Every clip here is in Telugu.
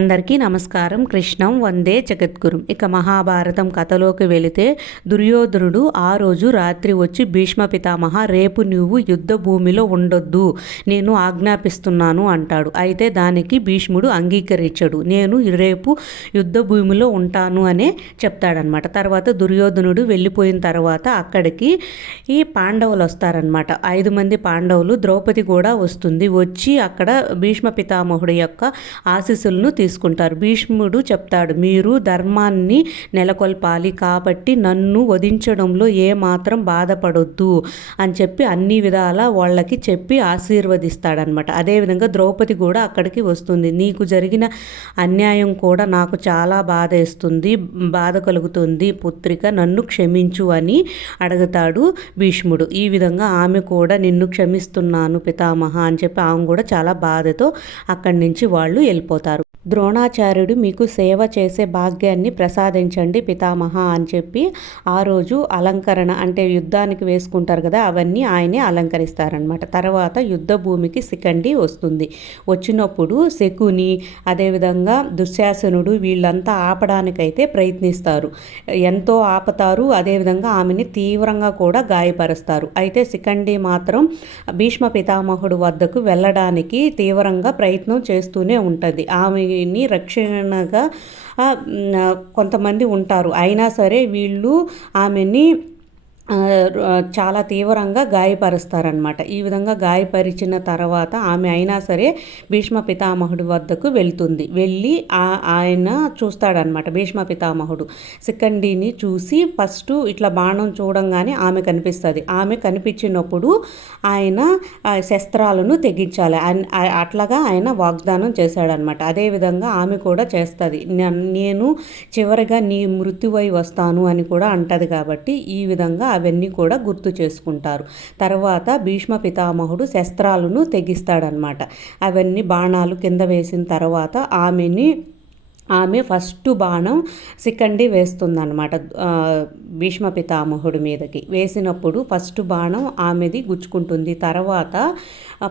అందరికీ నమస్కారం. కృష్ణం వందే జగద్గురుం. ఇక మహాభారతం కథలోకి వెళితే, దుర్యోధనుడు ఆ రోజు రాత్రి వచ్చి భీష్మ పితామహ, రేపు నువ్వు యుద్ధ భూమిలో ఉండొద్దు, నేను ఆజ్ఞాపిస్తున్నాను అంటాడు. అయితే దానికి భీష్ముడు అంగీకరించడు. నేను రేపు యుద్ధ భూమిలో ఉంటాను అనే చెప్తాడనమాట. తర్వాత దుర్యోధనుడు వెళ్ళిపోయిన తర్వాత అక్కడికి ఈ పాండవులు వస్తారనమాట. 5 మంది పాండవులు, ద్రౌపది కూడా వస్తుంది. వచ్చి అక్కడ భీష్మ పితామహుడి యొక్క ఆశీస్సులను తీసుకుంటారు. భీష్ముడు చెప్తాడు, మీరు ధర్మాన్ని నెలకొల్పాలి కాబట్టి నన్ను వధించడంలో ఏమాత్రం బాధపడొద్దు అని చెప్పి అన్ని విధాలా వాళ్ళకి చెప్పి ఆశీర్వదిస్తాడనమాట. అదేవిధంగా ద్రౌపది కూడా అక్కడికి వస్తుంది. నీకు జరిగిన అన్యాయం కూడా నాకు చాలా బాధ కలుగుతుంది పుత్రిక, నన్ను క్షమించు అని అడుగుతాడు భీష్ముడు. ఈ విధంగా ఆమె కూడా నిన్ను క్షమిస్తున్నాను పితామహ అని చెప్పి ఆమె కూడా చాలా బాధతో అక్కడి నుంచి వాళ్ళు వెళ్ళిపోతారు. ద్రోణాచార్యుడు మీకు సేవ చేసే భాగ్యాన్ని ప్రసాదించండి పితామహ అని చెప్పి ఆ రోజు అలంకరణ అంటే యుద్ధానికి వేసుకుంటారు కదా, అవన్నీ ఆయనే అలంకరిస్తారనమాట. తర్వాత యుద్ధ భూమికి శిఖండి వస్తుంది. వచ్చినప్పుడు శకుని, అదేవిధంగా దుశ్శాసనుడు వీళ్ళంతా ఆపడానికైతే ప్రయత్నిస్తారు. ఎంతో ఆపుతారు. అదేవిధంగా ఆమెని తీవ్రంగా కూడా గాయపరుస్తారు. అయితే శిఖండి మాత్రం భీష్మ పితామహుడు వద్దకు వెళ్ళడానికి తీవ్రంగా ప్రయత్నం చేస్తూనే ఉంటుంది. ఆమెని రక్షణగా కొంతమంది ఉంటారు. అయినా సరే వీళ్ళు ఆమెని చాలా తీవ్రంగా గాయపరుస్తారనమాట. ఈ విధంగా గాయపరిచిన తర్వాత ఆమె అయినా సరే భీష్మ పితామహుడి వద్దకు వెళ్తుంది. వెళ్ళి ఆయన చూస్తాడనమాట. భీష్మ పితామహుడు శిఖండిని చూసి ఫస్ట్ ఇట్లా బాణం చూడంగానే ఆమె కనిపిస్తుంది. ఆమె కనిపించినప్పుడు ఆయన శస్త్రాలను తెగించాలి అట్లాగా ఆయన వాగ్దానం చేశాడనమాట. అదేవిధంగా ఆమె కూడా చేస్తుంది. నేను చివరిగా నీ మృత్యువై వస్తాను అని కూడా అంటది. కాబట్టి ఈ విధంగా అవన్నీ కూడా గుర్తు చేసుకుంటారు. తర్వాత భీష్మ పితామహుడు శస్త్రాలను తెగిస్తాడనమాట. అవన్నీ బాణాలు కింద వేసిన తర్వాత ఆమె ఫస్ట్ బాణం శిఖండి వేస్తుందన్నమాట భీష్మ పితామహుడి మీదకి. వేసినప్పుడు ఫస్ట్ బాణం ఆమెది గుచ్చుకుంటుంది. తర్వాత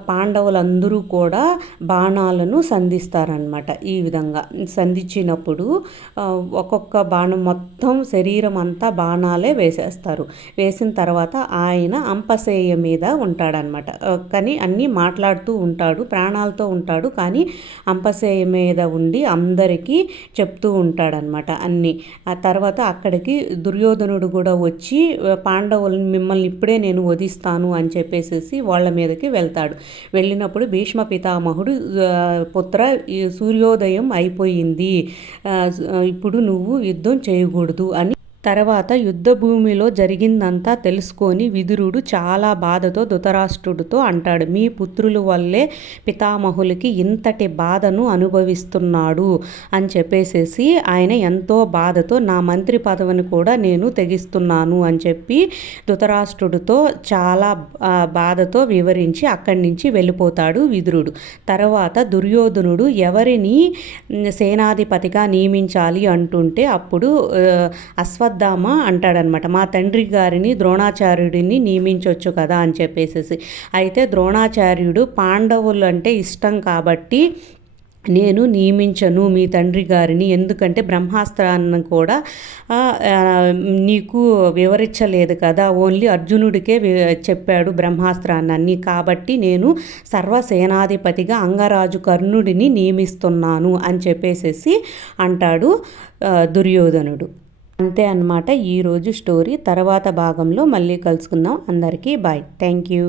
పాండవులందరూ కూడా బాణాలను సంధిస్తారనమాట. ఈ విధంగా సంధించినప్పుడు ఒక్కొక్క బాణం మొత్తం శరీరం అంతా బాణాలే వేసేస్తారు. వేసిన తర్వాత ఆయన అంపశయ్య మీద ఉంటాడనమాట. కానీ అన్నీ మాట్లాడుతూ ఉంటాడు, ప్రాణాలతో ఉంటాడు. కానీ అంపశయ్య మీద ఉండి అందరికీ చెప్తూ ఉంటాడనమాట అన్నీ. ఆ తర్వాత అక్కడికి దుర్యోధనుడు కూడా వచ్చి పాండవులను మిమ్మల్ని ఇప్పుడే నేను వధిస్తాను అని చెప్పేసి వాళ్ళ మీదకి వెళ్తాడు. వెళ్ళినప్పుడు భీష్మ పితామహుడు, పుత్ర సూర్యోదయం అయిపోయింది, ఇప్పుడు నువ్వు యుద్ధం చేయకూడదు అని తర్వాత యుద్ధ భూమిలో జరిగిందంతా తెలుసుకొని విదురుడు చాలా బాధతో ధృతరాష్ట్రుడితో అంటాడు, మీ పుత్రుల వల్లే పితామహులకి ఇంతటి బాధను అనుభవిస్తున్నాడు అని చెప్పేసేసి ఆయన ఎంతో బాధతో నా మంత్రి పదవిని కూడా నేను తెగిస్తున్నాను అని చెప్పి ధృతరాష్ట్రుడితో చాలా బాధతో వివరించి అక్కడి నుంచి వెళ్ళిపోతాడు విదురుడు. తర్వాత దుర్యోధనుడు ఎవరిని సేనాధిపతిగా నియమించాలి అంటుంటే అప్పుడు అశ్వత్థామ అంటాడనమాట, మా తండ్రి గారిని ద్రోణాచార్యుడిని నియమించవచ్చు కదా అని చెప్పేసి. అయితే ద్రోణాచార్యుడు పాండవులు అంటే ఇష్టం కాబట్టి నేను నియమించను మీ తండ్రి గారిని, ఎందుకంటే బ్రహ్మాస్త్రాన్ని కూడా నీకు వివరించలేదు కదా, ఓన్లీ అర్జునుడికే చెప్పాడు బ్రహ్మాస్త్రాన్ని, కాబట్టి నేను సర్వసేనాధిపతిగా అంగరాజు కర్ణుడిని నియమిస్తున్నాను అని చెప్పేసేసి అంటాడు దుర్యోధనుడు. అంతే అన్నమాట ఈరోజు స్టోరీ. తర్వాత భాగంలో మళ్ళీ కలుసుకుందాం. అందరికీ బాయ్. Thank you.